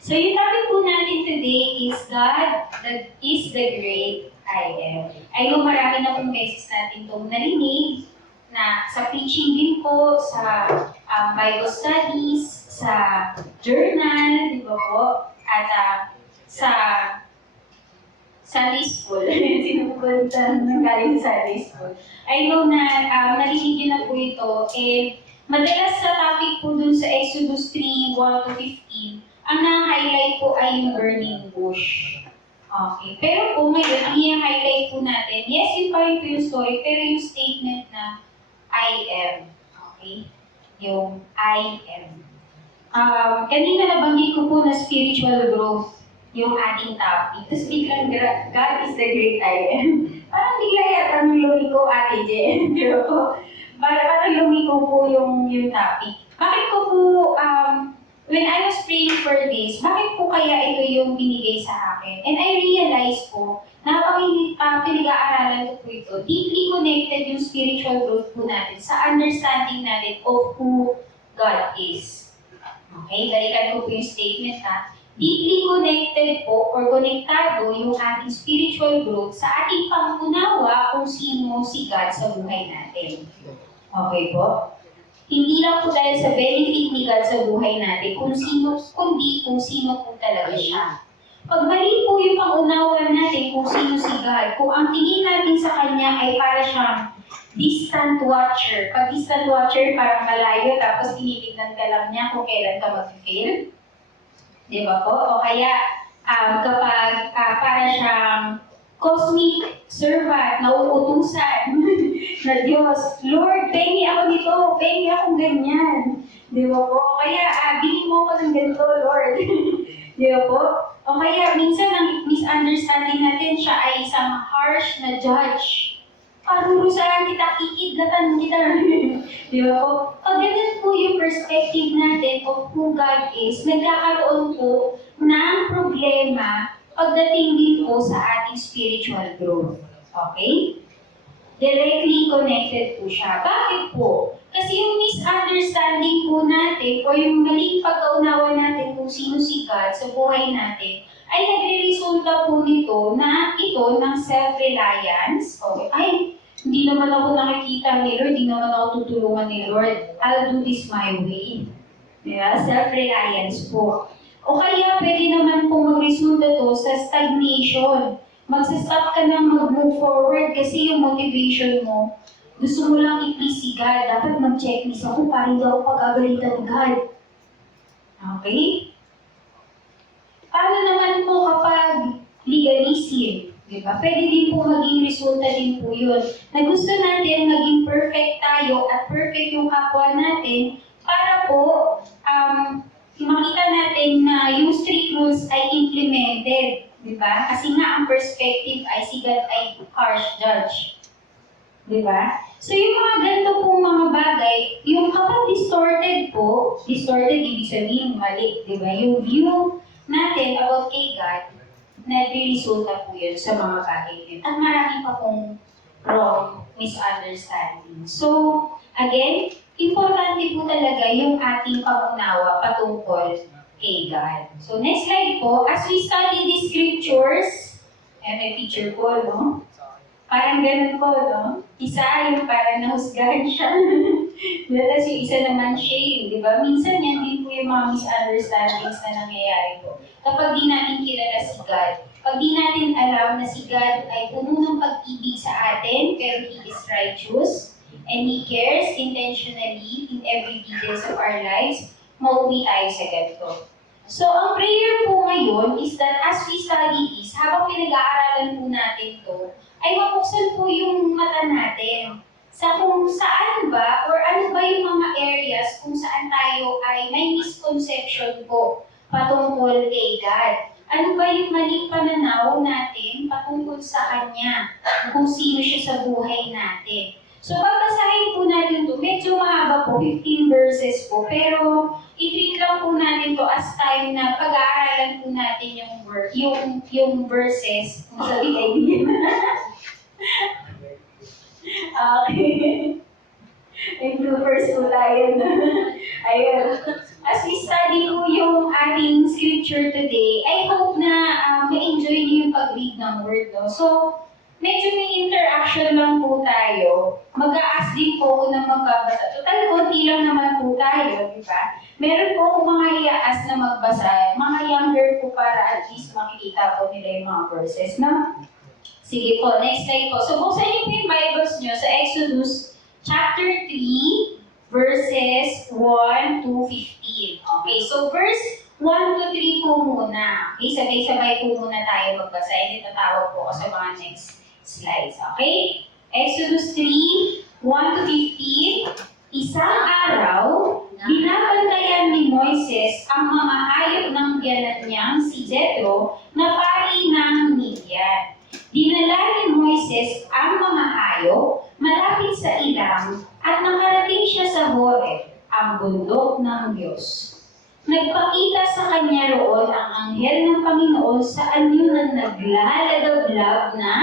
So yung topic po natin today is God is the great I am. I know marami na pong beses natin itong narinig na sa preaching din po, sa Bible studies, sa journal, di ba po? At sa Sunday school. Sinupunta ng galing sa Sunday school. I know na narinig nyo na po ito. And madalas sa topic po dun sa Exodus 3, 1-15, ang na-highlight po ay yung burning bush. Okay. Pero po ngayon, ang i-highlight po natin, yes, yun pa rin po yung story, pero yung statement na I am. Okay? Yung I am. Kanina nabanggit ko po na spiritual growth yung ating topic. Tapos biglang, God is the great I am. Parang bigla yata nung lumiko, Ate Jen. Parang lumiko po yung topic. Bakit ko po, when I was praying for this, bakit po kaya ito yung binigay sa akin? And I realized po, na kapag pinag-aaralan ko po ito, deeply connected yung spiritual growth po natin sa understanding natin of who God is. Okay, balikan ko po yung statement na deeply connected po or konektado yung ating spiritual growth sa ating pangunawa kung sino si God sa buhay natin. Okay po? Hindi lang po dahil sa benefit ni God sa buhay natin, kundi kung sino po talaga siya. Pag mali po yung pangunawa natin kung sino si God, kung ang tingin natin sa Kanya ay para siyang distant watcher. Pag distant watcher, parang malayo, tapos tinitignan ka lang niya kung kailan ka mag-fail. Di ba po? O kaya, kapag para siyang cosmic servant, nauutusan na Diyos, Lord, pengi ako nito, pengi akong ganyan. Di ba po? Kaya, bilhin mo ko ng ganito, Lord. Di ba po? O kaya, minsan ang misunderstanding natin, siya ay isang harsh na judge. Parurusahan kita, kikidlatan kita. Di ba po? Pag ganun po yung perspective natin of who God is, nagkakaroon po ng problema pagdating din po sa ating spiritual growth. Okay? Directly connected po siya. Bakit po? Kasi yung misunderstanding po natin o yung maling pagkaunawa natin kung sino si God sa buhay natin ay nagre-resulta po nito na ito ng self-reliance. Okay, ay, hindi naman ako nakikita ni Lord, hindi naman ako tutulungan ni Lord. I'll do this my way. Diba? Self-reliance po. O kaya pwede naman po mag-resulta to sa stagnation. Magsastop ka na mag-move forward kasi yung motivation mo, gusto mo lang i-please si God. Dapat mag-checklist ako para hindi ako pag-agalitan ni God. Okay? Paano naman po kapag legalism? Diba? Pwede din po maging resulta din po yun. Na gusto natin maging perfect tayo at perfect yung kapwa natin para po makita natin na yung strict rules ay implemented. Diba? Kasi nga ang perspective ay si God ay harsh judge. Diba? So yung mga ganito pong mga bagay, yung kapag distorted po, distorted ibig sabihin mali. Diba? Yung view natin about kay God, nagre-resulta po yun sa mga bagay din. At marami pa pong wrong misunderstanding. So, again, importante po talaga yung ating pangunawa patungkol kay God. So, next slide po. As we study the scriptures, may picture po, no? Parang ganun po, no? Isa yung parang nahusgahan siya. Tapos yung isa naman shame, di ba? Minsan yan din po yung mga misunderstandings na nangyayari po. Kapag di natin kilala si God, pag di natin alam na si God ay puno ng pag-ibig sa atin, pero He is righteous, and He cares intentionally in every details of our lives, mauwi tayo sa ganito. So, ang prayer po ngayon is that as we study this, habang pinag-aaralan po natin to, ay mabuksan po yung mata natin sa kung saan ba or ano ba yung mga areas kung saan tayo ay may misconception po patungkol kay God. Ano ba yung maling pananaw natin patungkol sa Kanya, kung sino siya sa buhay natin. So, babasahin po natin to. Medyo mahaba po, 15 verses po. Pero, i-treat lang po natin to as time na pag-aaralan po natin yung verses. Kung sabi kayo, okay. May bloopers po tayo na. Ayun. As we study po yung ating scripture today, I hope na ma-enjoy niyo yung pag-read ng word. No? So, medyo may interaction lang po tayo. Mag-a-ask din po ako ng magbabasa. Total, konti lang naman po tayo, di ba? Meron po akong mga i-ask na magbasa. Mga younger po para at least makikita po nila yung mga verses, no? Sige po, next slide po. So, buksan niyo po yung Bibles niyo sa Exodus chapter 3, verses 1 to 15. Okay, so verse 1 to 3 po muna. Okay, sabay-sabay po muna tayo magbasa. Hindi tatawag po ako sa mga next slides. Okay? Exodus 3, 1 to 15. Isang araw, binabantayan ni Moises ang mga hayop ng biyanan niyang si Jethro na pari ng Midian. Dinala ni Moises ang mga hayop malapit sa ilang at nakarating siya sa Horeb, ang bundok ng Diyos. Nagpakita sa kanya roon ang anghel ng Panginoon sa anyo ng naglalagablab na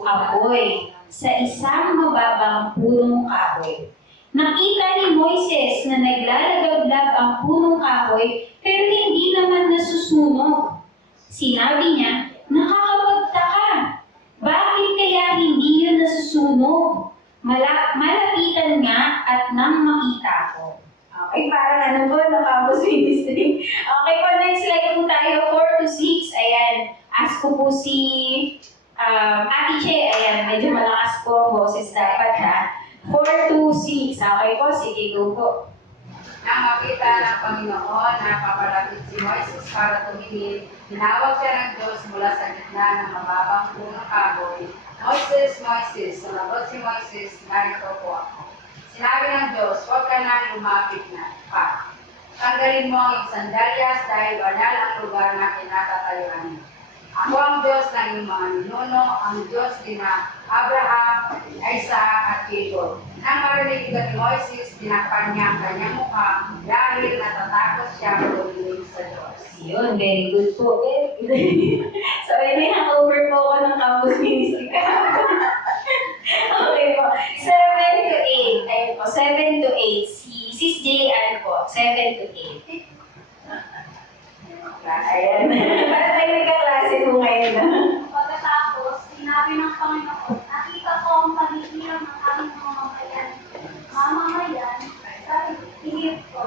apoy sa isang mababang punong kahoy. Nakita ni Moises na naglalagablab ang punong kahoy pero hindi naman nasusunog. Sinabi niya, nakakapagtaka. Bakit kaya hindi yun nasusunog? Malapitan nga at nang makita ko. Okay, parang ano po, campus ministry. Okay po, next slide po tayo, 4 to 6. Ayan, ask ko po si Ate Che. Ayan, medyo malakas po ang boses dapat ha. 4 to 6. Okay po, sige, go po. Nang makita ng Panginoon na papalapit si Moises para tumingin, tinawag siya ng Diyos mula sa gitna ng mababang punong kahoy. Moises, Moises, sumagot si Moises, narito po ako. Sinabi ng Diyos, huwag ka na lumapit na pa. Tanggalin mo ang sandalyas dahil banal ang lugar na kinatatayuan mo. Ako ang Diyos ng iyong mga ninuno, ang Diyos din na Abraham, Isaac at Jacob. Nang marinig ito ni Moises, tinakpan niya ang kanyang mukha dahil natatakot siya tumiling sa Diyos. Yun, very good po. Very good. So, may hangover po ako ng campus ministry. Okay po. 7 to 8. Ayun po, 7 to 8. Si Sis J.Ann po, 7 to 8. Ayan. Para tayo nagkaklase po ngayon na. Pagkatapos, sinabi ng Panginoon, nakita ko ang pagiging ng aming mga mamamayan sa Egypto.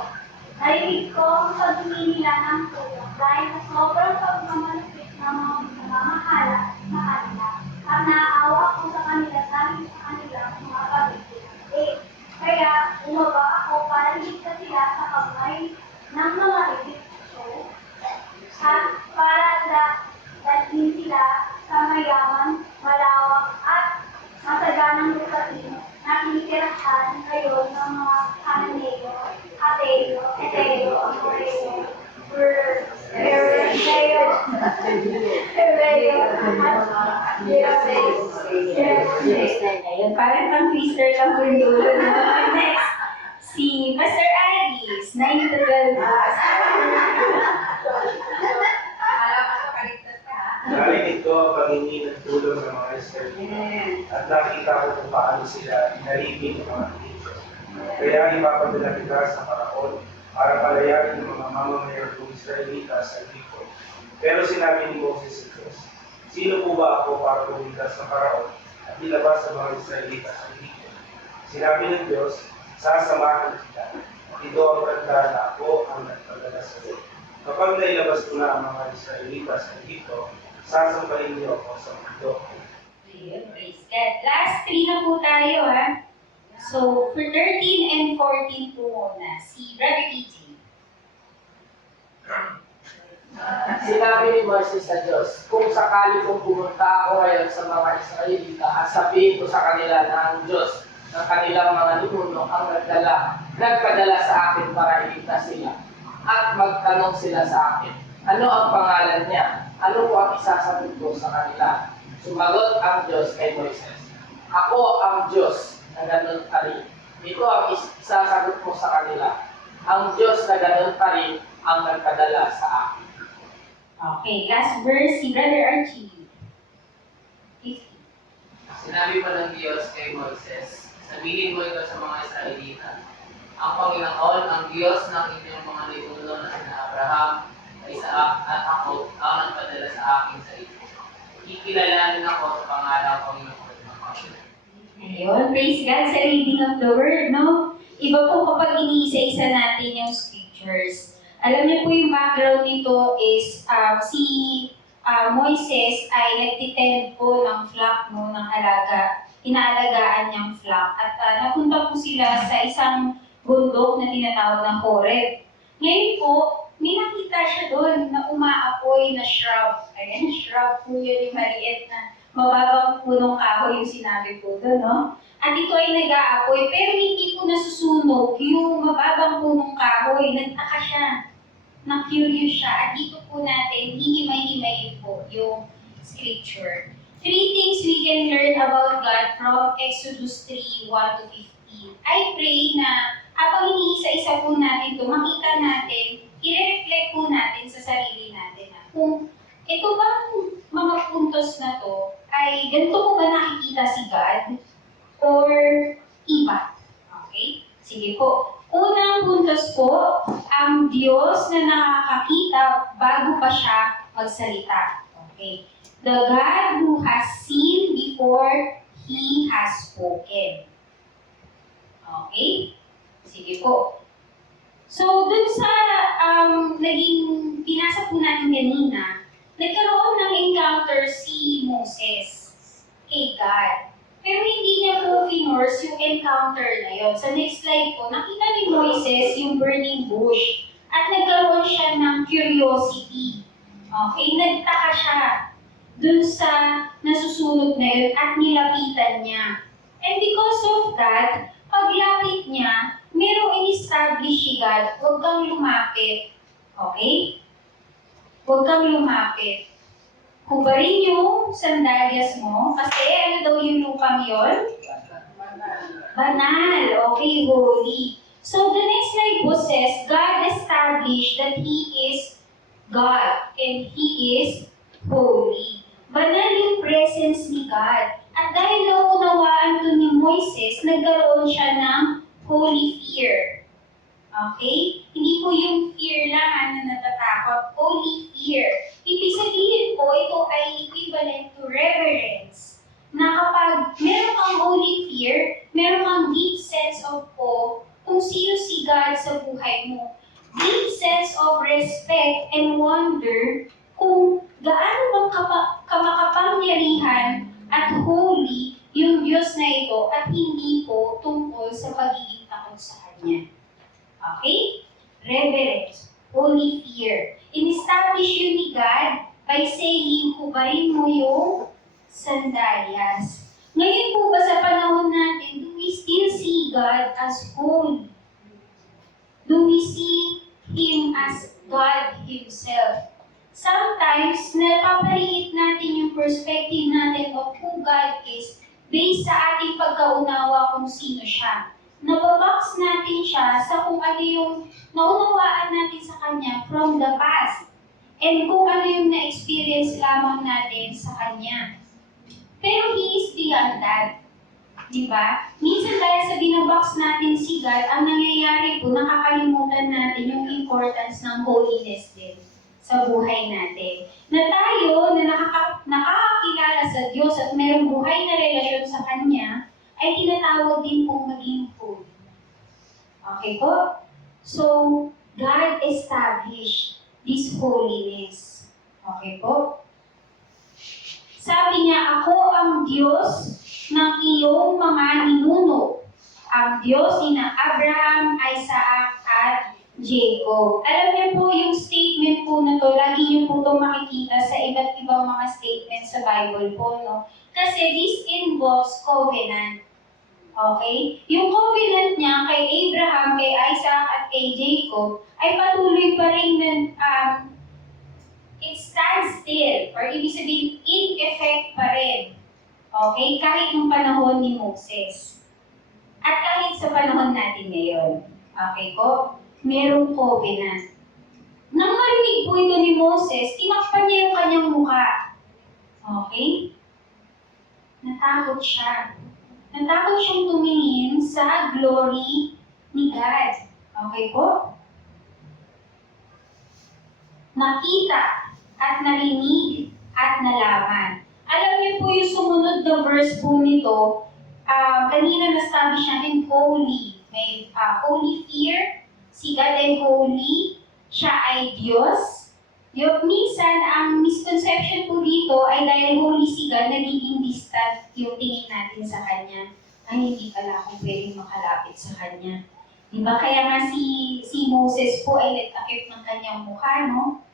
Narinig ko ang paghingi nila ng tulong dahil sa sobrang pagmamalupit ng mga namamahala sa kanila. At naaawa ko sa kanila dahil sa kanilang mga pagiging. Kaya umaba ako para ligtas sila sa kamay ng mga Egypto at para dalhin sila sa mayaman, malawak at masaganang lupain na tinitirahan ngayon ng mga Cananeo, Ateo, Eteo, Amoreo, Hebreo, at Ayan, parang pang twister lang po yung dulo. Next, si Pastor Alice, 9 to 12 hours. Narinig ko ang paghingi ng tulong ng mga Israelita at nakita ko kung paano sila inalipin ng mga Egyptian. Kaya ipapadala kita sa Paraon para palayarin ng mga mamamayan ng Israelita sa Egypto. Pero sinabi ni Moses sa Diyos, sino po ba ako para pumuntas sa Paraon at ilabas sa mga Israelita sa Egypto? Sinabi ng Diyos, sasamahan kita. Ito ang tanda na ako ang nagpadala sa iyo. Kapag nailabas ko na ang mga Israelita sa Egypto, sasampahin niyo ako sa mundo. Ayun, praise God. Last 3 na po tayo, ha? So, for 13 and 14 po muna, si Brother EJ. Sinabi ni Moises sa Diyos, kung sakali kong pumunta ako ngayon sa mga Israelita at sabihin ko sa kanila na ang Diyos ng kanilang mga ninuno ang nagpadala sa akin para iligtas sila at magtanong sila sa akin, ano ang pangalan niya? Ano po ang isasagot ko sa kanila? Sumagot ang Diyos kay Moises, ako ang Diyos na ganun pa rin. Ito ang isasagot mo sa kanila. Ang Diyos na ganun pa rin ang nagpadala sa akin. Okay, last verse, si Brother Archie. 15. Sinabi pa ng Diyos kay Moises sa Sabihin mo ito sa mga Israelita. Ang Panginoon, ang Diyos ng inyong mga ninuno na sina Abraham, Isaac at Jacob ang nagpadala sa akin sa inyo. Kikilalanin ako sa pangalang Panginoon. Ayun, praise God sa reading of the Word, no? Iba po kapag iniisa-isa natin yung scriptures. Alam niyo po yung background nito is si Moises ay nagtitend po ng flock, no, ng alaga. Inaalagaan niyang flock. At napunta po sila sa isang bundok na tinatawag na Horeb. Ngayon po, may nakita siya doon na umaapoy na shrub. Ayan, shrub po yun yung maliit na mababang punong kahoy yung sinabi po doon, no? At ito ay nag-aapoy, pero hindi po nasusunog yung mababang punong kahoy. Nagtaka siya, na-curious siya. At dito po natin, hihimay-himayin po yung scripture. 3 things we can learn about God from Exodus 3, 1-15. I pray na habang iniisa-isa po natin ito, makita natin, i-reflect po natin sa sarili natin na kung ito bang mga puntos na to ay ganito po ba nakikita si God or iba? Okay? Sige po. Unang puntos po, ang Diyos na nakakakita bago pa siya magsalita. Okay? The God who has seen before He has spoken. Okay? Sige po. So, dun sa naging pinasa po natin kanina, nagkaroon ng encounter si Moses kay God. Pero hindi niya po finors yung encounter na yun. Sa next slide po, nakita ni Moises yung burning bush at nagkaroon siya ng curiosity. Okay, nagtaka siya dun sa nasusunog na yun at nilapitan niya. And because of that, paglapit niya, merong in-establish si God, huwag kang lumapit. Okay? Huwag kang lumapit. Hubarin yung sandalyas mo, kasi ano daw yung lupang yon? Banal. Okay, holy. So the next slide po says, God established that He is God and He is holy. Banal yung presence ni God. At dahil naunawaan to ni Moises, nagkaroon siya ng holy fear. Okay? Hindi po yung fear lang na natatakot. Holy fear. Ibig sabihin po, ito ay equivalent to reverence. Na kapag meron kang holy fear, meron kang deep sense of awe kung sino si God sa buhay mo. Deep sense of respect and wonder kung gaano bang kamakapangyarihan at holy yung Diyos na ito at hindi po tungkol sa pagiging takot sa Kanya. Okay? Reverence, holy fear. In-establish yun ni God by saying, hubarin mo yung sandalyas. Ngayon po ba sa panahon natin, do we still see God as holy? Do we see Him as God Himself? Sometimes, napapaliit natin yung perspective natin of who God is based sa ating pagkaunawa kung sino siya. Nababox natin siya sa kung ano yung naunawaan natin sa Kanya from the past and kung ano yung na-experience lamang natin sa Kanya. Pero He is beyond that. Diba? Minsan dahil sa binabox natin si God, ang nangyayari po, nakakalimutan natin yung importance ng holiness din sa buhay natin. Na tayo na nakakakilala sa Diyos at mayroong buhay na relasyon sa Kanya, ay tinatawag din pong maging holy. Okay po? So, God established this holiness. Okay po? Sabi niya, ako ang Diyos ng iyong mga ninuno. Ang Diyos ni na Abraham, Isaac, at Jacob. Alam niyo po yung statement po na to, lagi niyo po itong makikita sa iba't ibang mga statements sa Bible po, no? Kasi this involves covenant. Okay? Yung covenant niya kay Abraham, kay Isaac, at kay Jacob ay patuloy pa rin it stands still, or ibig sabihin, in effect pa rin. Okay? Kahit nung panahon ni Moses. At kahit sa panahon natin ngayon. Okay po? Merong covenant. Nang marinig po ito ni Moses, tinakpan niya yung kanyang mukha. Okay? Natakot siya. Natakot siyang tumingin sa glory ni God. Okay po? Nakita at narinig at nalaman. Alam niyo po yung sumunod na verse po nito, kanina na-establish natin holy. May holy fear, si God ay holy, siya ay Diyos. Yung minsan, ang misconception po dito ay dahil holy si God, nagiging distant yung tingin natin sa Kanya. Ay, hindi pala ako pwedeng makalapit sa Kanya. Diba? Kaya nga si Moses po ay nagtakip ng kanyang mukha, no?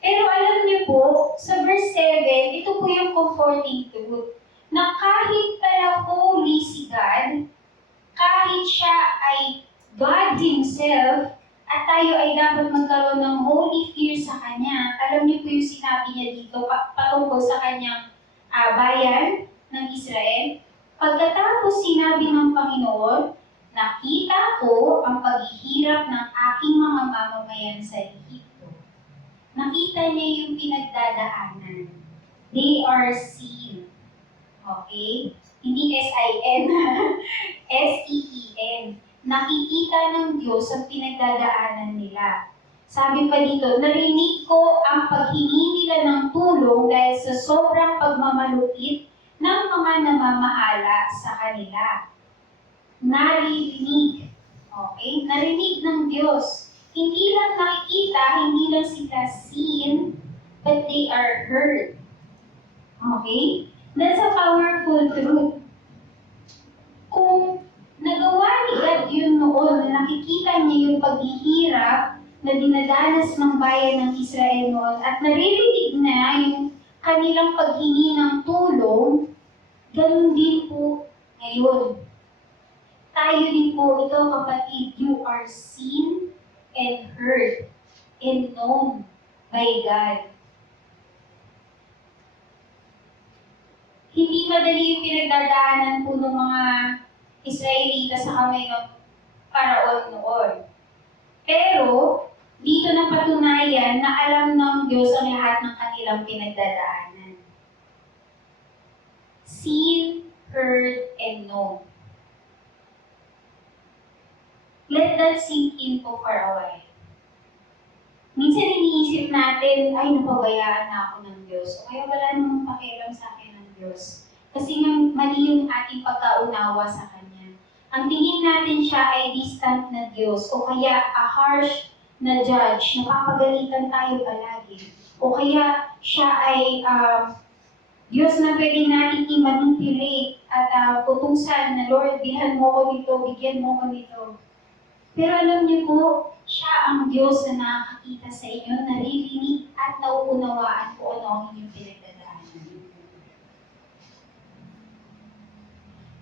Pero alam niyo po, sa verse 7, ito po yung comforting truth, na kahit pala holy si God, kahit siya ay God Himself, at tayo ay dapat magkaroon ng holy fear sa Kanya. Alam niyo po yung sinabi niya dito patungkol sa Kanyang bayan ng Israel. Pagkatapos sinabi ng Panginoon, nakita ko ang paghihirap ng aking mga mamamayan sa Ehipto. Nakita niya yung pinagdadaanan. They are seen. Okay? Hindi S-I-N. S-E-E-N. Nakikita ng Diyos ang pinagdadaanan nila. Sabi pa dito, narinig ko ang paghingi nila ng tulong dahil sa sobrang pagmamalupit ng mga namamahala sa kanila. Naririnig. Okay? Narinig ng Diyos. Hindi lang nakikita, hindi lang sila seen, but they are heard. Okay? That's a powerful truth. Kung nagawa ni God yun noon, na nakikita niya yung paghihirap na dinadanas ng bayan ng Israel noon at naririnig na yung kanilang paghingi ng tulong, ganun din po ngayon. Tayo din po, ikaw kapatid, you are seen and heard and known by God. Hindi madali yung pinagdadaanan po ng mga Israelita sa kamay ng paraon noon. Pero, dito na patunayan na alam ng Diyos ang lahat ng kanilang pinagdadaanan. Seen, heard, and known. Let that sink in po for a while. Minsan iniisip natin, ay napabayaan na ako ng Diyos. O kaya wala namang pakialam sa akin ng Diyos. Kasi nga mali yung ating pagkaunawa sa Kanya. Ang tingin natin siya ay distant na Diyos o kaya a harsh na judge, napapagalitan tayo palagi. O kaya siya ay Diyos na pwede natin i-manipulate at putusan na Lord, bilhan mo ko nito, bigyan mo ko nito. Pero alam niyo po, siya ang Diyos na nakakita sa inyo, naririnig at nauunawaan kung ano ang inyong pinagdadaanan.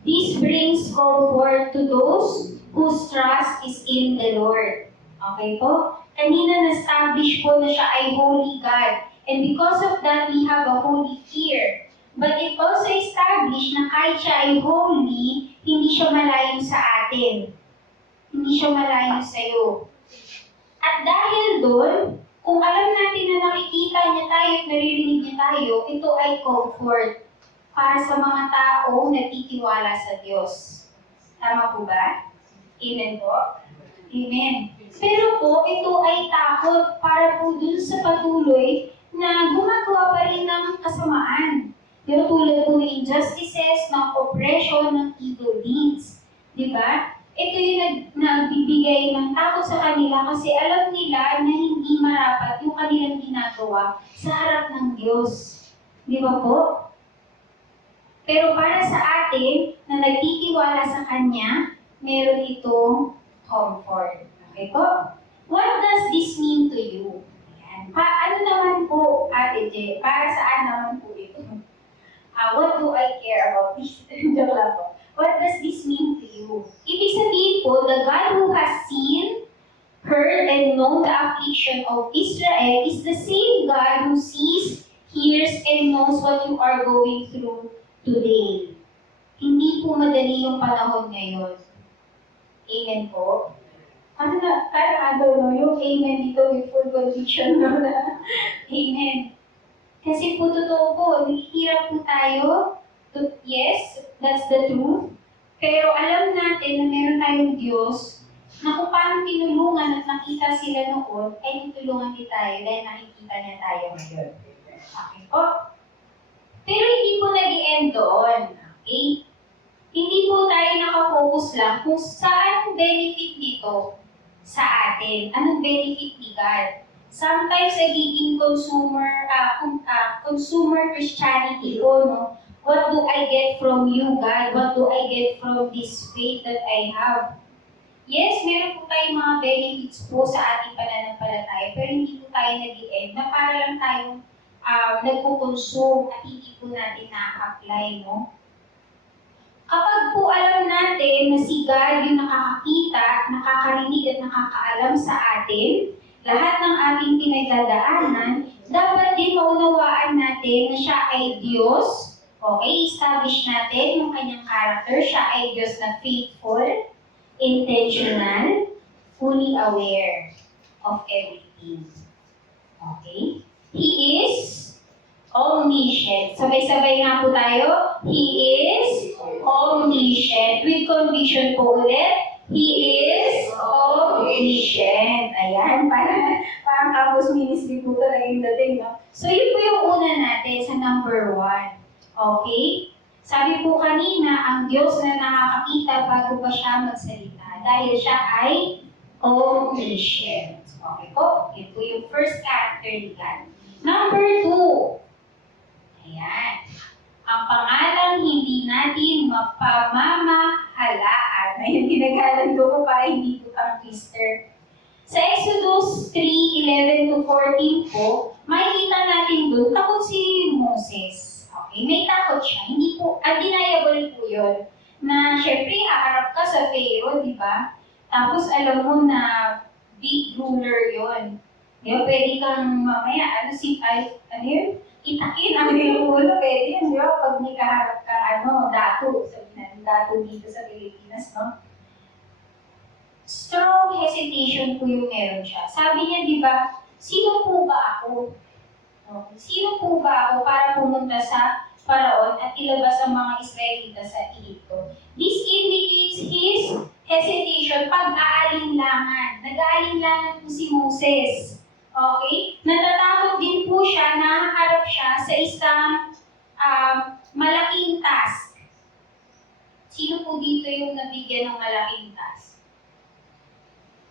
This brings comfort to those whose trust is in the Lord. Okay po? Kanina na-establish po na siya ay holy God. And because of that, we have a holy fear. But it also established na kahit siya ay holy, hindi siya malayo sa atin. Hindi siya malayo sa iyo. At dahil doon, kung alam natin na nakikita niya tayo at naririnig niya tayo, ito ay comfort para sa mga taong nagtitiwala sa Diyos. Tama po ba? Amen po? Amen. Pero po, ito ay takot para po dun sa patuloy na gumagawa pa rin ng kasamaan. Yung tulad po ng injustices, ng oppression, ng evil deeds. Diba? Ito yung nagbibigay ng takot sa kanila kasi alam nila na hindi marapat yung kanilang ginagawa sa harap ng Diyos. Di ba po? Pero para sa atin na nagtitiwala sa Kanya, meron itong comfort. Okay po? What does this mean to you? Ayan. Ano naman po, Ate J, para saan naman po ito? What do I care about this? Joke lang po. What does this mean to you? Ibig sabihin po, the God who has seen, heard, and known the affliction of Israel is the same God who sees, hears, and knows what you are going through today. Hindi po madali yung panahon ngayon. Amen po? Parang yung amen dito with full conviction na. Amen. Kasi po totoo po, naghihirap po tayo. Yes, that's the truth. Pero alam natin na meron tayong Diyos na kung paano tinulungan at nakita sila noon, ay tutulungan din tayo dahil nakikita niya tayo ngayon. Okay po? Pero hindi po nag-end doon. Okay? Hindi po tayo nakafocus lang kung saan benefit nito sa atin. Anong benefit ni God? Sometimes nagiging consumer Christianity ko, no? What do I get from you, God? What do I get from this faith that I have? Yes, meron po tayong mga benefits po sa ating pananampalataya, pero hindi po tayo nag-i-end na para lang tayong nagko-consume at hindi po natin na-apply, no? Kapag po alam natin na si God yung nakakakita, nakakarinig at nakakaalam sa atin, lahat ng ating pinagdadaanan, dapat din maunawaan natin na siya ay Diyos. Okay, establish natin yung kanyang character. Siya ay Diyos na faithful, intentional, fully aware of everything. Okay? He is omniscient. Sabay-sabay nga po tayo. He is omniscient. With conviction po ulit. He is omniscient. Ayan, parang campus ministry po talaga yung dating, no? So, yun po yung una natin sa number 1. Okay? Sabi po kanina, ang Diyos na nakakakita bago pa siya magsalita. Dahil siya ay omniscient. Okay po? Yun po yung first character ni God. Number 2. Ayan. Ang pangalang hindi natin mapamamahalaan. Ayun, ginagalan ko po para hindi po kang twister. Sa Exodus 3:11-14 po, makikita natin doon, takot si Moses. Okay, may takot siya. Hindi po, undeniable po yun. Na syempre, haharap ka sa Pharaoh, di ba? Tapos alam mo na big ruler yun. Di ba, pwede kang mamaya, ano yun? Itakin ang ulo, pwede yun, di ba? Pag may kaharap ka, dato, sabihin natin, dato dito sa Pilipinas, no? Strong hesitation po yung meron siya. Sabi niya, di ba, sino po ba ako? Okay. Sino po ba ako para pumunta sa Faraon at ilabas ang mga Israelita sa Egypto? This indicates his hesitation, pag-aalinlangan. Nag-aalinlangan po si Moses. Okay? Natatakot din po siya, nahaharap siya sa isang malaking task. Sino po dito yung nabigyan ng malaking task?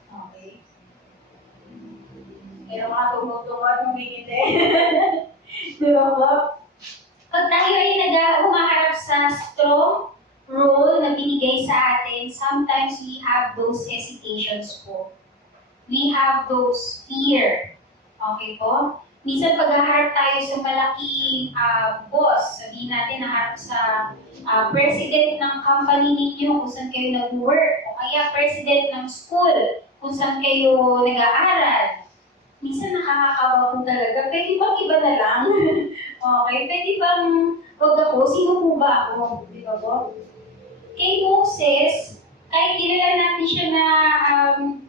Okay. Pero mga tumutungan mo hindi. Di ba po? Pag tayo ay humaharap sa strong role na binigay sa atin, sometimes we have those hesitations po. We have those fear. Okay po? Minsan pag-harap tayo sa malaking boss, sabihin natin naharap sa president ng company ninyo kung saan kayo nag-work, o kaya president ng school kung saan kayo nag-aaral. Minsan nakakakawa po talaga. Pwede bang iba na lang? Okay, pwede bang wag ako? Sino po ba ako? Di ba po? Kay Moses, kahit kilala natin siya na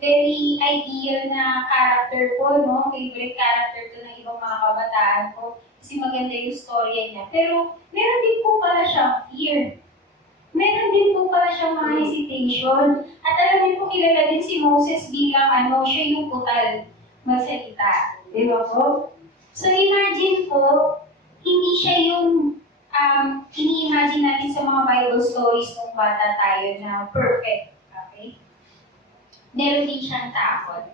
very ideal na character po, no? Favorite character to ng ibang mga kabataan ko. Kasi maganda yung storya niya. Pero meron din po pala siyang fear. Meron din po pala siyang mga hesitation. At alam niyo po, kilala din si Moses bilang siya yung putal magsalita. Di ba po? So imagine po, hindi siya yung ini-imagine natin sa mga Bible stories nung bata tayo na perfect. Okay? Meron din siyang takot.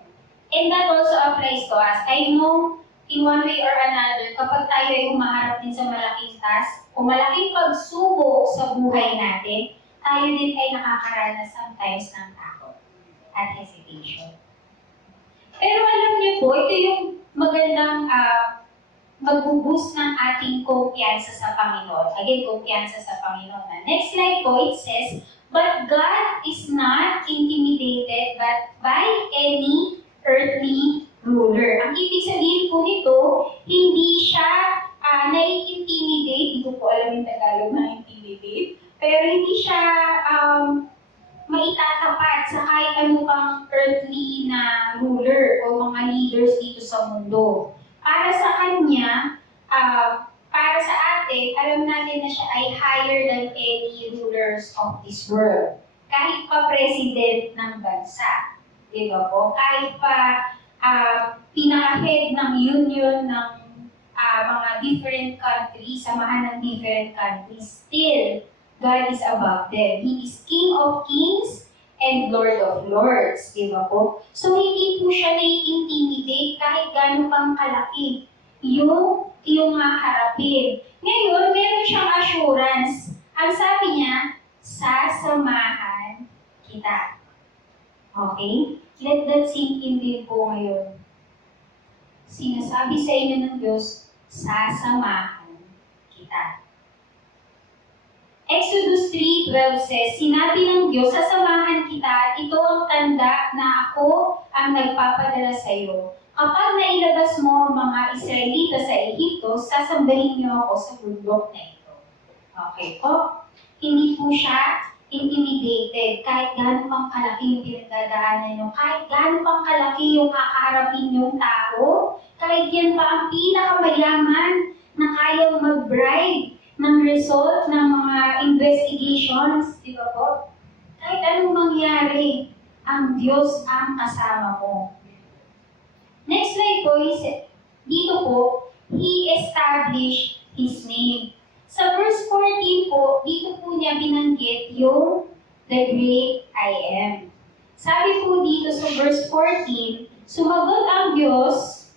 And that also applies to us. I know, in one way or another, kapag tayo ay humaharap din sa malaking task o malaking pagsubok sa buhay natin, tayo din ay nakakaranas sometimes ng takot at hesitation. Pero alam niyo po, ito yung magandang mag-boost ng ating kumpiyansa sa Panginoon. Again, kumpiyansa sa Panginoon. Next slide po, it says, but God is not intimidated by any earthly ruler. Ang ibig sabihin po nito, hindi siya nai-intimidate, hindi ko po alam yung Tagalog na intimidate, pero hindi siya maitatapat sa kahit ano pang earthly na ruler o mga leaders dito sa mundo. Para sa kanya, para sa atin, alam natin na siya ay higher than any rulers of this world. Kahit pa president ng bansa. Di ba po? Kahit pa pinaka-head ng union ng mga different countries, samahan ng different countries, still, God is above them. He is King of Kings and Lord of Lords. Di ba po? So, hindi po siya nai-intimidate kahit gano'n pang kalaki yung haharapin. Ngayon, meron siyang assurance. Ang sabi niya, sasamahan kita. Okay? Let that sink in din po ngayon. Sinasabi sa inyo ng Diyos, sasamahan kita. Exodus 3:12 says, sinabi ng Diyos, sasamahan kita at ito ang tanda na ako ang nagpapadala sa iyo. Kapag nailabas mo ang mga Israelita sa Ehipto, sasambahin niyo ako sa bundok na ito. Okay po? Hindi po siya intimidated kahit gaano pang kalaki yung pinagdadaanan niyo, kahit gaano pang kalaki yung kakaharapin yung tao, kahit yan pa ang pinakamayaman na kayang mag-bribe ng result ng mga investigations, di ba po? Kahit anong mangyari, ang Diyos ang kasama mo. Next slide po is, dito po, He established His name. Sa verse 14 po, dito po niya binanggit yung the great I am. Sabi po dito sa verse 14, sumagot ang Diyos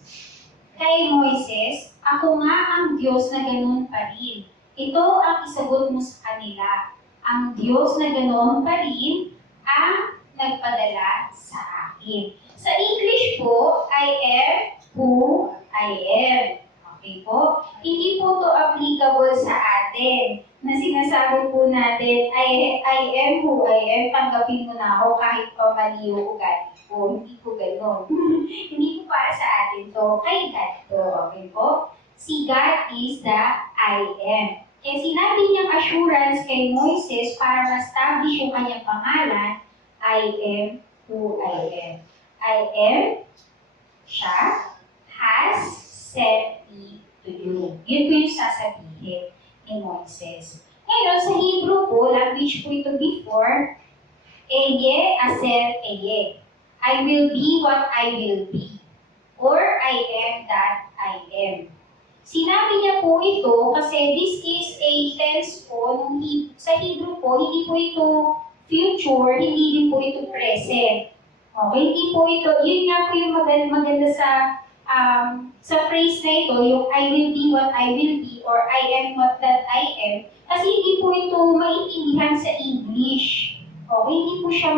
kay Moises, ako nga ang Diyos na ganun pa rin. Ito ang isagot mo sa kanila. Ang Diyos na ganun pa rin ang nagpadala sa akin. Sa English po, I am who I am. Okay po? Hindi po to applicable sa atin. Na sinasabi po natin, I am who I am, tanggapin mo na ako kahit pa mali yung ugali ko. Hindi po ganun. Hindi po para sa atin to. Kay God to. Okay po? Si God is the I am. Kaya sinabi niyang assurance kay Moises para ma-establish yung kanyang pangalan, I am who I am. I am, siya, has sent me to you. Yun po yung sasabihin ni Moises. Ngayon, sa Hebrew po, language po ito before, eye, aser, eye. I will be what I will be. Or I am that I am. Sinabi niya po ito kasi this is a tense po, sa Hebrew po, hindi po ito future, hindi din po ito present. Okay, hindi po ito, yun nga po yung maganda sa phrase na ito, yung I will be what I will be or I am what that I am, kasi hindi po ito maintindihan sa English. Okay, hindi po siya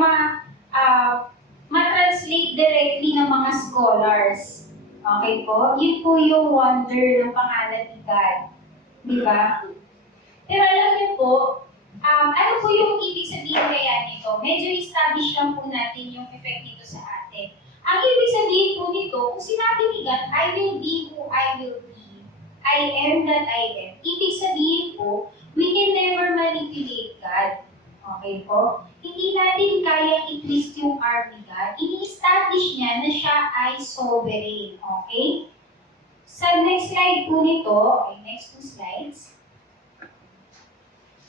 ma-translate directly ng mga scholars. Okay po? Yun po yung wonder ng pangalan ni God. Di ba? Pero alam niyo po, ano po yung ibig sabihin kaya nito? Medyo establish lang po natin yung effect nito sa atin. Ang ibig sabihin po nito, kung sinabi ni God, I will be who I will be. I am that I am. Ibig sabihin po, we can never manipulate God. Okay po? Hindi natin kaya i-twist yung arm ni God. Ini-establish niya na siya ay sovereign. Okay? Sa next slide po nito, okay, next 2 slides.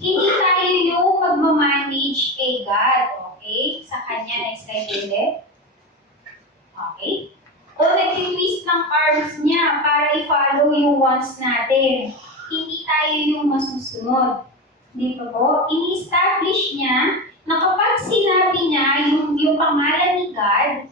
Hindi tayo yung magmamanage kay God. Okay? Sa kanya, next slide ulit. Okay? O nag-twist ng arms niya para i-follow yung wants natin. Hindi tayo yung masusunod. Di ba po? Ini-establish niya na kapag sinabi niya yung pangalan ni God,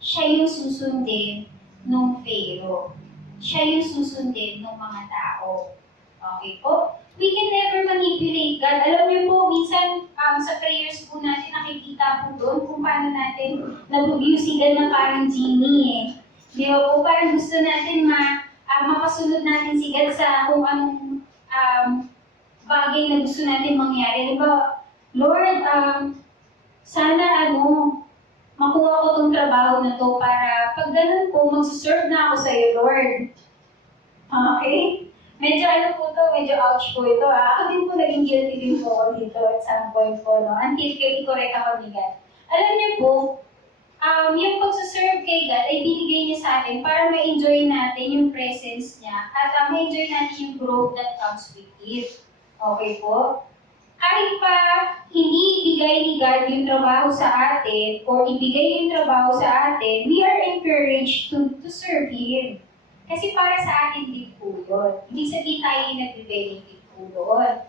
siya yung susundin ng Pharaoh. Siya yung susundin ng mga tao. Okay po? We can never manipulate God. Alam niyo po, minsan sa prayers po natin, nakikita po doon kung paano natin nabubusigan ng parang genie eh. Di ba po? Parang gusto natin mapasunod natin si God sa kung anong bagay na gusto natin mangyari. Di ba? Lord, sana makuha ko tong trabaho na to para pag ganun po, magsuserve na ako sa iyo, Lord. Okay? Medyo po to, medyo ouch po ito. Ako din po naging guilty din po ako dito at some point po, no? Until i-correct ako ni God. Alam niyo po, yung pagsaserve kay God ay binigay niya sa atin para ma-enjoy natin yung presence niya at ma-enjoy natin yung growth that comes with it. Okay po? Kahit pa hindi ibigay ni God yung trabaho sa atin or ibigay yung trabaho sa atin, we are encouraged to serve Him. Kasi para sa atin din po yun. Hindi sabihin tayo yung nag-benefit po doon.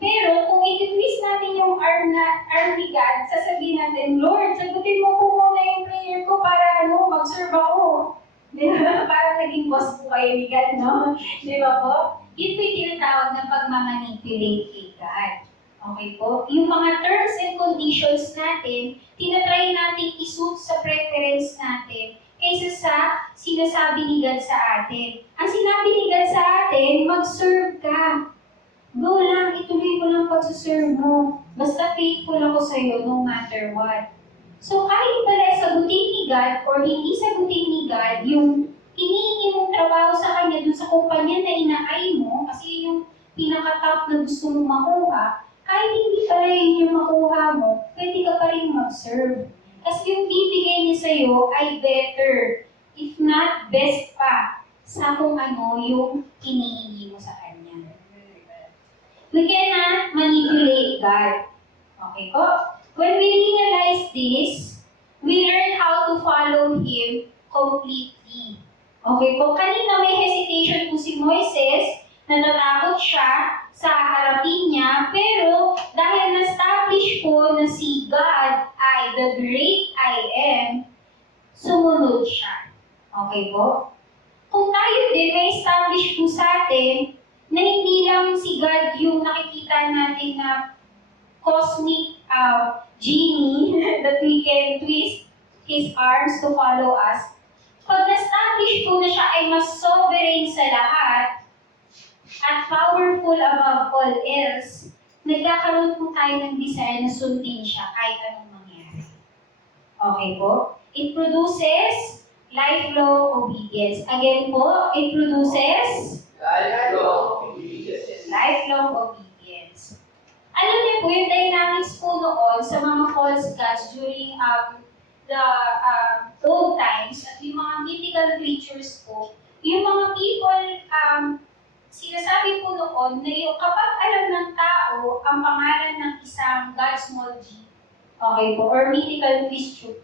Pero kung i-twist natin yung arm ni God, sasabihin natin, Lord, sagutin mo po muna yung prayer ko para mag-serve ako. Di ba? Parang naging boss po kayo ni God, no? Di ba po? Yun po yung tinatawag na pagmamanipulate kay God. Okay po? Yung mga terms and conditions natin, tinatry natin isuit sa preference natin kaysa sa sinasabi ni God sa atin. Ang sinabi ni God sa atin, mag-serve ka. Go lang, ituloy mo lang pagsuserve mo. Basta faithful ako sa'yo no matter what. So kahit pala sagutin ni God or hindi sagutin ni God yung hinihingi mong trabaho sa Kanya dun sa kumpanya na inaay mo, kasi yung pinaka-top na gusto mong makuha, kahit hindi pala yun yung makuha mo, pwede ka pa rin mag-serve. Kasi yung bibigay niya sa'yo ay better, if not best pa, sa kung ano yung hinihingi mo sa Kanya. We cannot manipulate God. Okay po? When we realize this, we learn how to follow Him completely. Okay po? Kanina may hesitation po si Moises, natatakot siya sa harapin niya, pero dahil na-establish po na si God ay the great I am, sumunod siya. Okay po? Kung tayo din may establish po sa atin na hindi lang si God yung nakikita natin na cosmic genie that we can twist His arms to follow us. Pag na-establish po na siya ay mas sovereign sa lahat at powerful above all else, nagkakaroon po tayo ng desire na sundin siya kahit anong mangyari. Okay po? It produces lifelong obedience. Again po, it produces lifelong obedience. Alam niyo po, yung dynamics po noon sa mga false gods during the old times at yung mga mythical creatures po, yung mga people, sinasabi po noon na yung kapag alam ng tao ang pangalan ng isang god small g, okay po, or mythical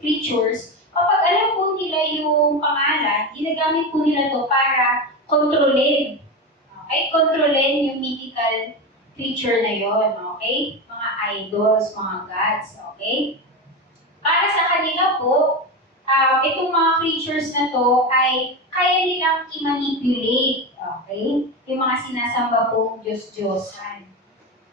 creatures, kapag alam po nila yung pangalan, ginagamit po nila to para kontrolin. Okay? Kontrolin yung mythical creature na yon, okay? Mga idols, mga gods, okay? Para sa kanila po, itong mga creatures na to ay kaya nilang i-manipulate, okay? Yung mga sinasamba pong Diyos-Diyosan.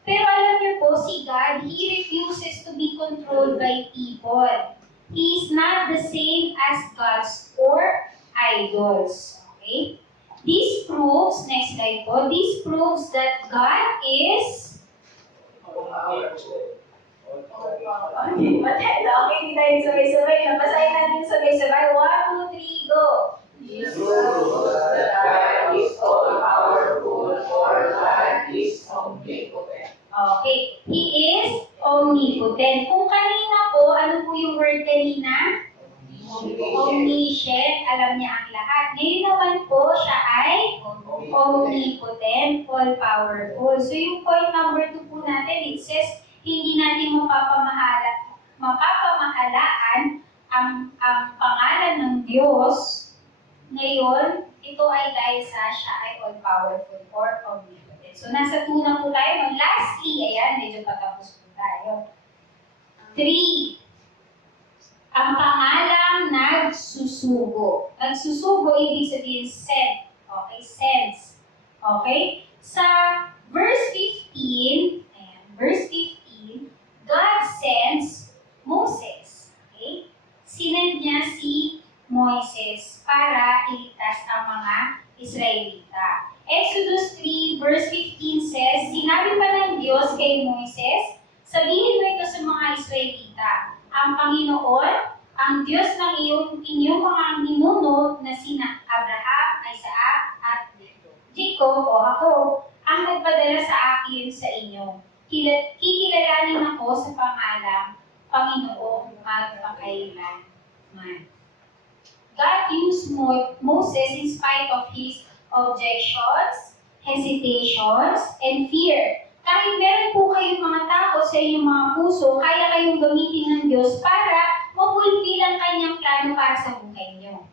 Pero alam niyo po, si God, He refuses to be controlled by people. He is not the same as gods or idols, okay? This proves, next slide po, this proves that God is okay, hindi tayo sabay-sabay. Nabasahin natin sabay-sabay. 1, 2, 3, go! This proves that God is all-powerful, for God is omnipotent. Okay, He is omnipotent. Kung kanina po, ano po yung word kanina? Omniscient, alam niya ang lahat. Ngayon naman po, siya ay omnipotent, all-powerful. So yung point number 2 po natin, it says, hindi natin mapapamahalaan ang pangalan ng Diyos. Ngayon, ito ay dahil sa siya ay all-powerful or omnipotent. So nasa 2 na po tayo. Lastly, ayan, medyo patapos po tayo. 3. Ang pangalang nagsusugo. Nagsusugo, ibig sabihin send. Okay, sense. Okay? Sa verse 15, ayan, verse 15, God sends Moses. Okay? Sinend niya si Moises para iligtas ang mga Israelita. Exodus 3 verse 15 says, sinabi pa ng Diyos kay Moises, sabihin mo ito sa mga Israelita, ang Panginoon, ang Diyos ng inyong mga ninuno na sina Abraham, Isaac, at Jacob o ako, ang nagpadala sa akin sa inyo. Kikilalanin ako sa pangalang Panginoong magpakailan. man. God used Moses in spite of his objections, hesitations, and fear. Kahit meron po kayong mga takot sa inyong mga puso, kaya kayong gamitin ng Diyos para ma-fulfill ang kanyang plano para sa buhay niyo.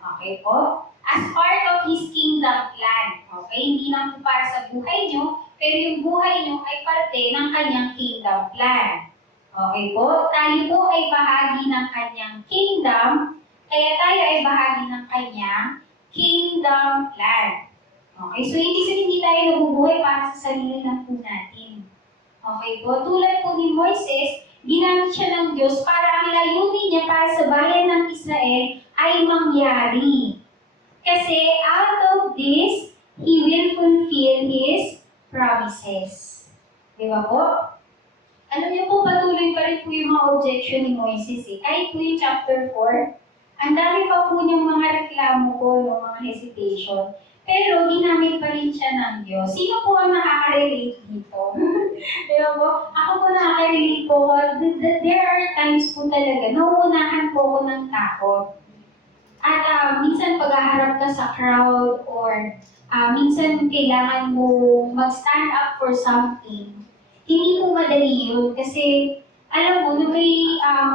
Okay po? As part of His kingdom plan. Okay? Hindi lang po para sa buhay niyo, pero yung buhay niyo ay parte ng kanyang kingdom plan. Okay po? Tayo po ay bahagi ng kanyang kingdom, kaya tayo ay bahagi ng kanyang kingdom plan. Okay? So, hindi sabihin hindi tayo nabubuhay para sa sarili lang po natin. Okay po? Tulad po ni Moises, ginamit siya ng Diyos para ang layunin niya para sa bayan ng Israel ay mangyari. Kasi out of this, He will fulfill His promises. Di ba po? Alam niyo po, patuloy pa rin po yung mga objection ni Moises eh. Kahit po yung chapter 4, ang dami pa po niyang mga reklamo po, no, mga hesitation. Pero ginamit pa rin siya ng Diyos. Sino po ang nakaka-relate dito? Di ba po? Ako po nakaka-relate po. There are times po talaga, nauunahan po ko ng takot. At minsan paghaharap ka sa crowd or minsan kailangan mo mag-stand up for something. Hindi po madali yun kasi alam mo na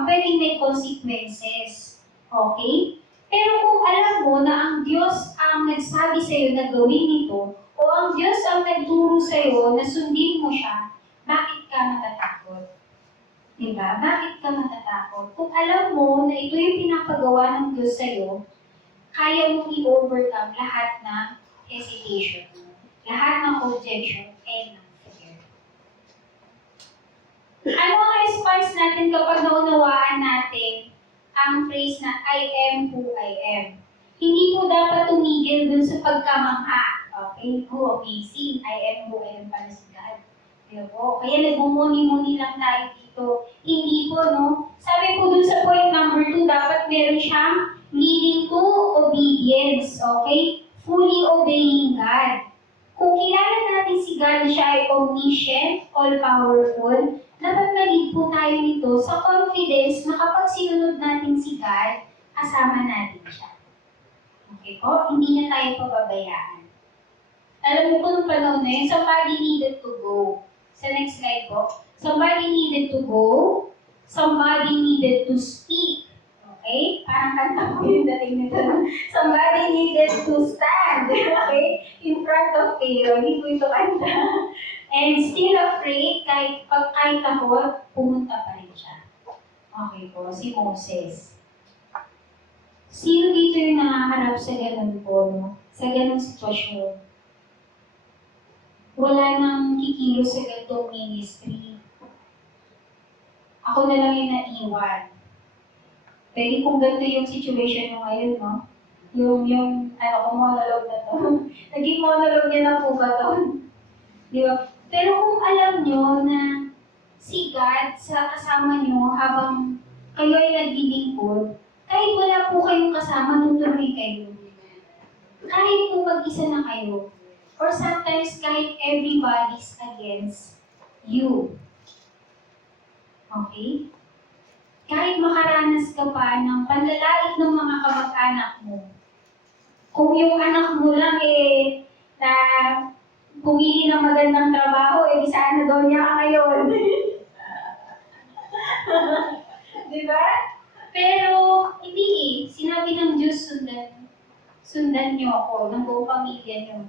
pwedeng may consequences. Okay? Pero kung alam mo na ang Diyos ang nagsabi sa iyo na gawin ito o ang Diyos ang nagturo sa iyo na sundin mo siya, bakit ka matatakot? Diba? Bakit ka matatakot? Kung alam mo na ito yung pinapagawa ng Diyos sa iyo, kaya mong i-overcome lahat ng hesitation mo, lahat ng objection, and ng fear. Ano ang response natin kapag naunawaan natin ang phrase na I am who I am? Hindi po dapat tumigil dun sa pagkamangha. Okay? Oh, amazing. I am who I am para sa God. Diba po? Kaya nagmumuni-muni lang tayo dito. Hindi po, no? Sabi po dun sa point number 2, dapat meron siyang leading to obedience. Okay? Fully obeying God. Kung kilala natin si God na siya ay omniscient, all-powerful, dapat mag-lead po tayo nito sa confidence na kapag sinunod natin si God, kasama natin siya. Okay po? Hindi niya tayo pababayaan. Alam mo po nung panahon na yun, somebody needed to go. Sa next slide po. Somebody needed to go. Somebody needed to speak. Okay? Parang kanta ko yung dating nito. Somebody needed to stand. Okay? In front of Pharaoh. Hindi po ito kanta. And still afraid, kahit takot, pumunta pa rin siya. Okay po, si Moses. Sino dito yung nakaharap sa ganun po, no? Sa ganun sitwasyon? Wala nang kikilo sa ganitong ministry. Ako na lang yung naiwan. Pwede kung ganito yung situation mo ngayon, no? Yung monologue na to. Naging monologue niya na po ba to? Di ba? Pero kung alam nyo na si God sa kasama nyo habang kayo ay naglilingkod, kahit wala po kayong kasama, tutuloy kayo. Kahit po mag-isa na kayo. Or sometimes kahit everybody's against you. Okay? Kahit makaranas ka pa ng panlalait ng mga kamag-anak mo. Kung yung anak mo lang na pumili ng magandang trabaho, di sana daw niya ka ngayon. Di ba? Pero, hindi sinabi ng Diyos, sundan niyo ako, ng buong pamilya niyo.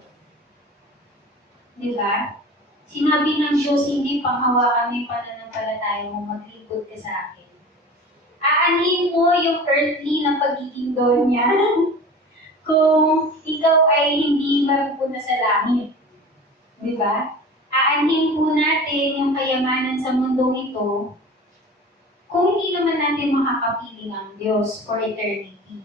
Di ba? Sinabi ng Diyos, hindi panghawakan mo yung pananampalataya mo, maglingkod ka sa akin. Aanhin mo yung earthly na pagiging doon niya kung ikaw ay hindi mapupunta sa langit. Di ba? Aanhin po natin yung kayamanan sa mundong ito kung hindi naman natin makakapiling ang Diyos for eternity.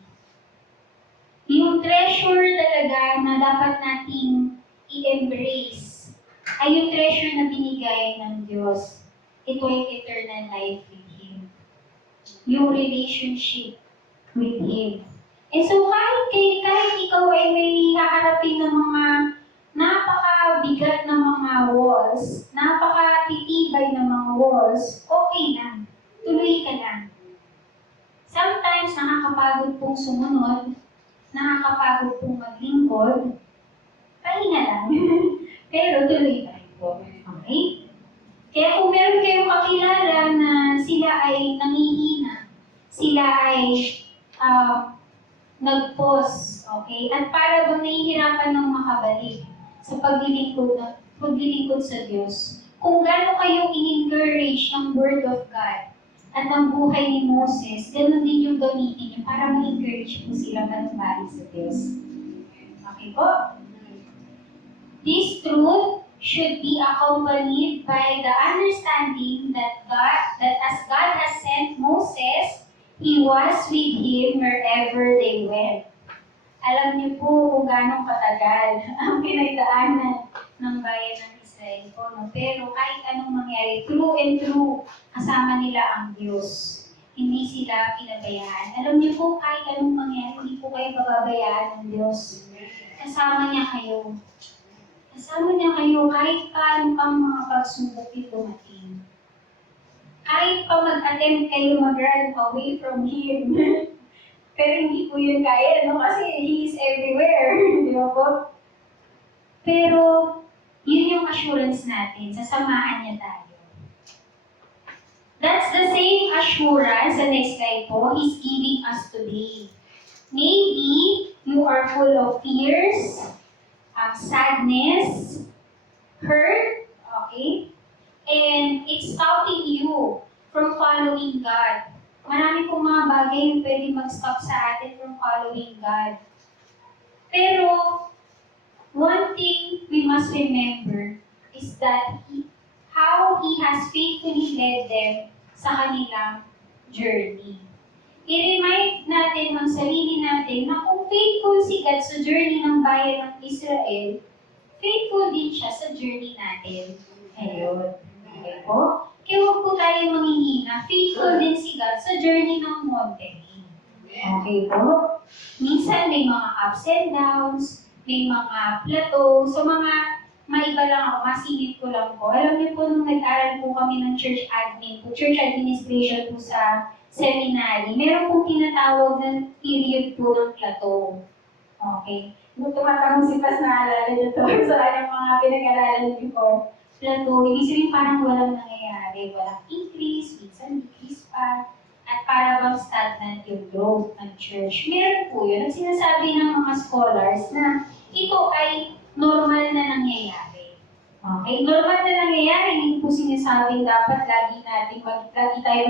Yung treasure talaga na dapat nating i-embrace ay yung treasure na binigay ng Diyos. Ito ay eternal life with Him. Yung relationship with Him. And so kahit ikaw ay may haharapin ng mga napakabigat na mga walls, napakatitibay na mga walls, okay lang. Tuloy ka lang. Sometimes, sometimes nakakapagod pong sumunod, nakakapagod pong maglingkod, pahinga lang. Pero tuloy pa rin po. Okay? Kaya kung meron kayong kakilala na sila ay nangihina, sila ay nag-pause, okay? At para bang nahihirapan ng makabalik sa paglilingkod sa Diyos. Kung gaano kayong in-encourage ng Word of God at ng buhay ni Moses, ganoon din yung gamitin niyo para ma-encourage po sila manumalik sa Diyos. Okay po? This truth should be accompanied by the understanding that as God has sent Moses, He was with him wherever they went. Alam niyo po kung gaano katagal ang pinagdaanan ng bayan ng Israel po. No? Pero kahit anong mangyari, true and true, kasama nila ang Diyos. Hindi sila pinabayaan. Alam niyo po, kahit anong mangyari, hindi po kayo pababayaan ng Diyos. Kasama niya kayo. Kasama niya kayo kahit paano pang mga pagsubok yung dumating. Kahit pa mag-attempt kayo mag-run away from Him. Pero hindi po yun kaya, no? Kasi He is everywhere. Di ba po? Pero, yun yung assurance natin. Sasamahan niya tayo. That's the same assurance, the next slide po, He's giving us today. Maybe you are full of fears, sadness, hurt, okay? And it's stopping you from following God. Marami pong mga bagay yung pwede mag-stop sa atin from following God. Pero, one thing we must remember is that how He has faithfully led them sa kanilang journey. I-remind natin ang sarili natin na kung faithful si God sa journey ng bayan ng Israel, faithful din siya sa journey natin. Ayun. Okay po? Kaya huwag po tayo manghihina. Faithful din si God sa journey ng mountain. Okay po? Minsan may mga ups and downs, may mga plateau. So mga maiba lang ako, masingit ko lang po. Alam niyo po, nung nag-aral po kami ng church administration po sa seminary, meron pong tinatawag ng period po ng plateau. Okay? Nung tumatawag si Pas, naalala niyo to sa kanyang mga pinag-aralan before. Plateau, ibig sabihin parang walang nangyayari, walang increase, minsan decrease pa, at para bang stagnant yung growth ng church. Meron po yun, at sinasabi ng mga scholars na ito ay normal na nangyayari. Okay? Normal na nangyayari, hindi po sinasabing dapat lagi tayo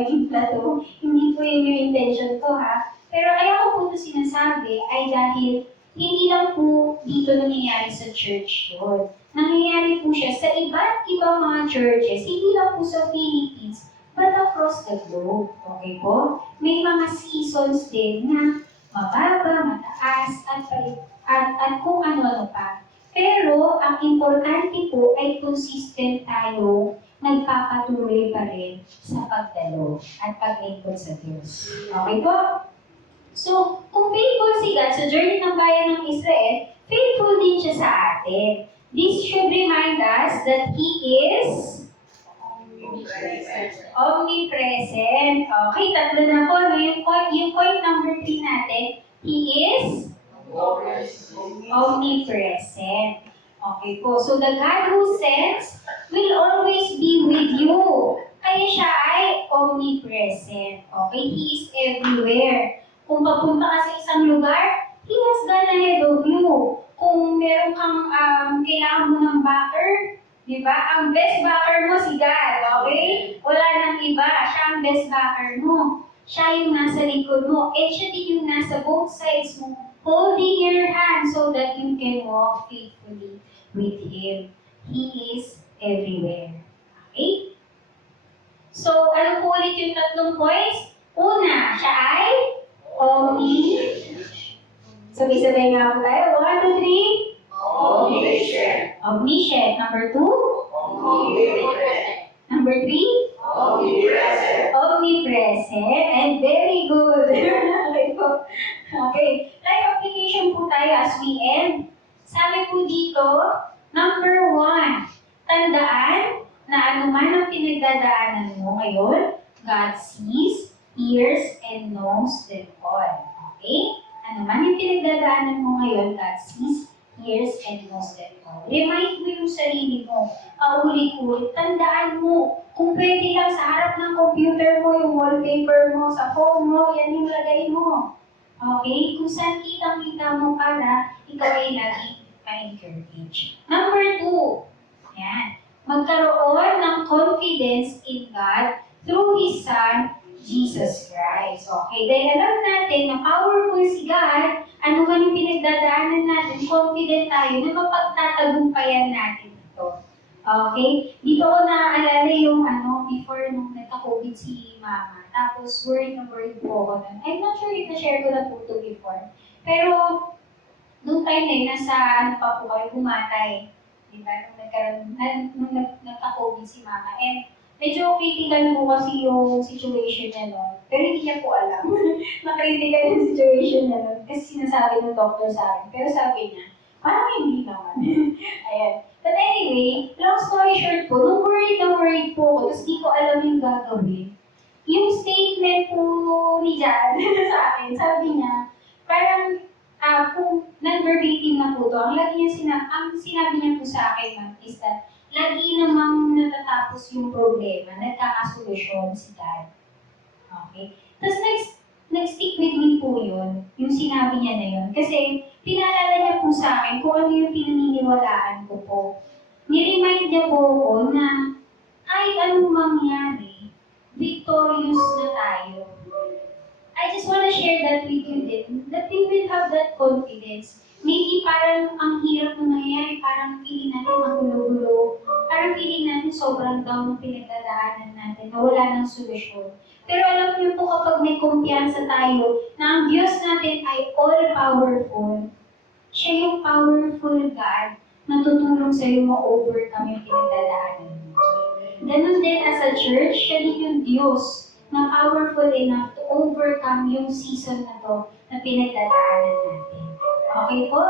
maging plateau. Hindi po yun yung intention ko, ha? Pero kaya ko po ito sinasabi ay dahil hindi lang po dito nangyayari sa church yun. Nangyayari po siya sa iba't ibang mga churches, hindi lang po sa Philippines, but across the globe. Okay po? May mga seasons din na mababa, mataas, at kung ano-ano pa. Pero ang importante po ay consistent tayo, nagpapatuloy pa rin sa pagdalo at paglingkod sa Diyos. Okay po? So, kung faithful si God sa journey ng bayan ng Israel, faithful din siya sa atin. This should remind us that He is omnipresent. Okay, tatlo na po. No? Yung point number 3 natin, He is omnipresent. Okay po. So, the God who sends will always be with you. Kaya siya ay omnipresent. Okay? He is everywhere. Kung papunta ka sa isang lugar, He has gone ahead of you. Kung meron kang kailangan mo ng backer, di ba? Ang best backer mo si God, okay? Wala nang iba. Siya ang best backer mo. Siya yung nasa likod mo. And siya din yung nasa both sides mo, holding your hand so that you can walk faithfully with Him. He is everywhere. Okay? So, ano po ulit yung tatlong points? Una, siya ay Sabay-sabay nga po tayo. 1, 2, 3. Omniscient. Number 2. Number 3. Omnipresent. And very good. Okay po. Okay. Life application po tayo as we end. Sabi po dito, number 1. Tandaan na anuman ang pinagdadaanan mo ngayon, God sees, hears and knows them all. Okay? Ano man yung pinagdadaanan mo ngayon, God sees, hears, and knows them all. Remind mo yung sarili mo. Paulit-ulit. Tandaan mo. Kung pwede lang sa harap ng computer mo, yung wallpaper mo, sa phone mo, yan yung lagay mo. Okay? Kung saan kitang-kita mo para ikaw ay lagi ma-encourage. Number 2. Yan. Magkaroon ng confidence in God through His Son, Jesus Christ. Okay? Dahil alam natin na powerful si God, ano man yung pinagdadaanan natin, confident tayo na mapagtatagumpayan natin ito. Okay? Dito ko naaalala yung before nung nagka-COVID si Mama. Tapos worried na worried po ako nun. I'm not sure if na-share ko na po ito before. Pero, nung time na yun, nasa pa po kayo, bumatay. Diba? Nung nagka-COVID si Mama. And medyo critical po kasi yung situation niya nun. Pero hindi niya po alam na critical yung situation niya nun. Kasi sinasabi ng doctor sa akin. Pero sabi niya, parang hindi naman. Ayan. But anyway, long story short po, nung worried na worried po ako, tapos di ko alam yung gagawin. Yung statement po ni Jan sa akin, sabi niya, parang kung non-verbatim na po to, ang sinabi niya po sa akin, ma'am, is that lagi namang natatapos yung problema, nagkakasolusyon si God. Okay? Tapos nag-stick with me po yun, yung sinabi niya na yun. Kasi pinaalala niya po sa akin kung ano yung pinaniniwalaan ko po. Niremind niya po ako na kahit anong mangyari, victorious na tayo. I just want to share that with you din, that we will have that confidence. Maybe parang ang hirap na nangyayari, parang feeling natin magulo-gulo, parang feeling natin sobrang down ng pinagdadaanan natin, na wala ng solusyon. Pero alam niyo po kapag may kumpiyansa tayo na ang Diyos natin ay all-powerful, siya yung powerful God na tutulong sa iyo ma-overcome yung pinagdadaanan mo. Ganun din as a church, siya din yung Diyos na powerful enough to overcome yung season na to na pinagdadaanan natin. Okay po?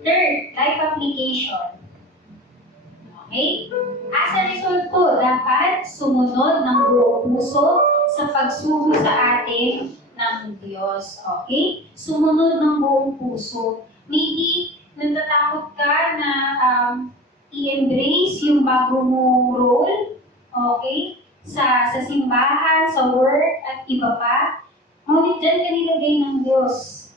Third, life application. Okay? As a result po, dapat sumunod ng buong puso sa pagsugo sa atin ng Diyos. Okay? Sumunod ng buong puso. Maybe, natatakot ka na i-embrace yung bago mo role. Okay? Sa simbahan, sa work, at iba pa. Ngunit dyan ka nilagay ng Diyos.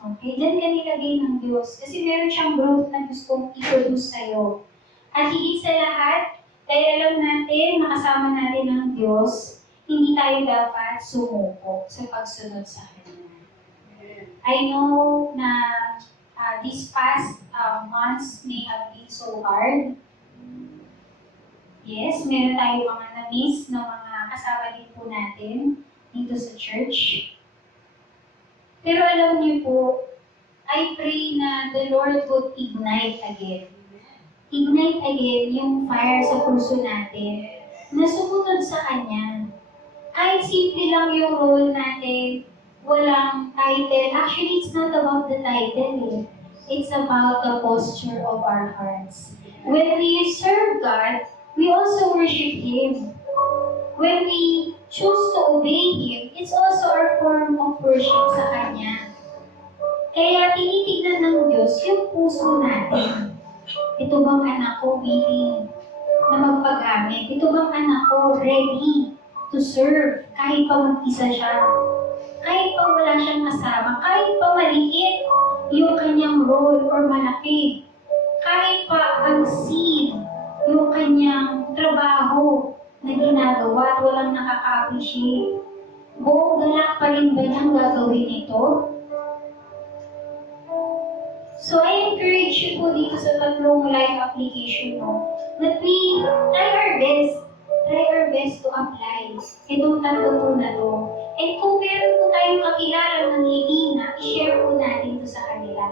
Okay? Dyan ka nilagay ng Diyos. Kasi meron siyang growth na gustong i-produce sa'yo. At higit sa lahat, dahil alam natin, nakasama natin ng Diyos, hindi tayo dapat sumuko sa pagsunod sa Kanya. I know na these past months may have been so hard. Yes, meron tayong mga na-miss na mga kasama din po natin dito sa church. Pero alam niyo po, I pray na the Lord would ignite again. Ignite again yung fire sa puso natin na sumunod sa Kanya. Kahit simple lang yung role natin, walang title. Actually, it's not about the title eh. It's about the posture of our hearts. When we serve God, we also worship Him. When we choose to obey Him, it's also our form of worship sa Kanya. Kaya tinitignan ng Diyos yung puso natin. Ito bang anak ko willing na magpagamit? Ito bang anak ko ready to serve kahit pa mag-isa siya? Kahit pa wala siyang kasama, kahit pa maliit yung kanyang role or malaki, kahit pa ang seed yung kanyang trabaho na ginagawa at walang nakaka-appreciate. Buong galak pa rin ba niyang gagawin ito? So I encourage you po dito sa tatlong life application mo that we try our best to apply itong tatlo po na to. And kung meron po tayong kakilala ng hihina, i-share po natin to sa kanila.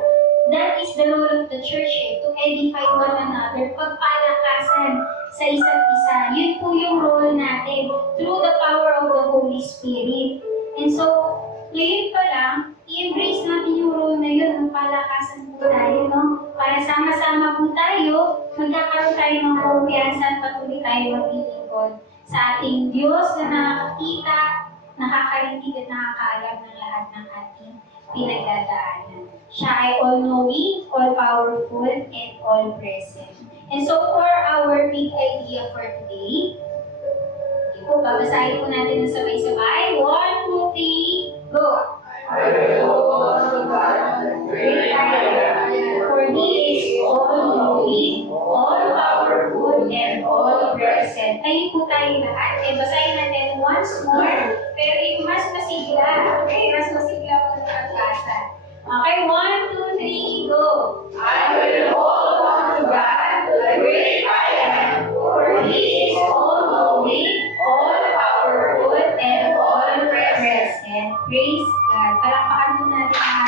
That is the role of the church to edify one another, pagpalakasan sa isa't isa. Yun po yung role natin through the power of the Holy Spirit. And so, ngayon pa lang, i-embrace natin yung role na yun, palakasan po tayo, no? Para sama-sama po tayo, magkakaroon tayo ng kumpiyansa at patuloy tayo maglilingkod sa ating Diyos na nakakita, nakakarinig at nakakaalam ng lahat ng ating pinagdadaanan. Siya ay all-knowing, all-powerful, and all-present. And so for our big idea for today, babasahin po natin ng sabay-sabay. 1, 2, 3, go! I will hold to God, the great I am, For He is all-knowing, all-powerful, and all-present. Ayun po tayo lahat. Eh, basahin natin once more, pero yung mas masigla. Okay, mas masigla po sa pagbasa. Okay, 1, 2, 3, go! I will hold on to God, the great I am, For He is all-knowing, all-powerful, and all-present. Praise God. Palakpakan po natin ang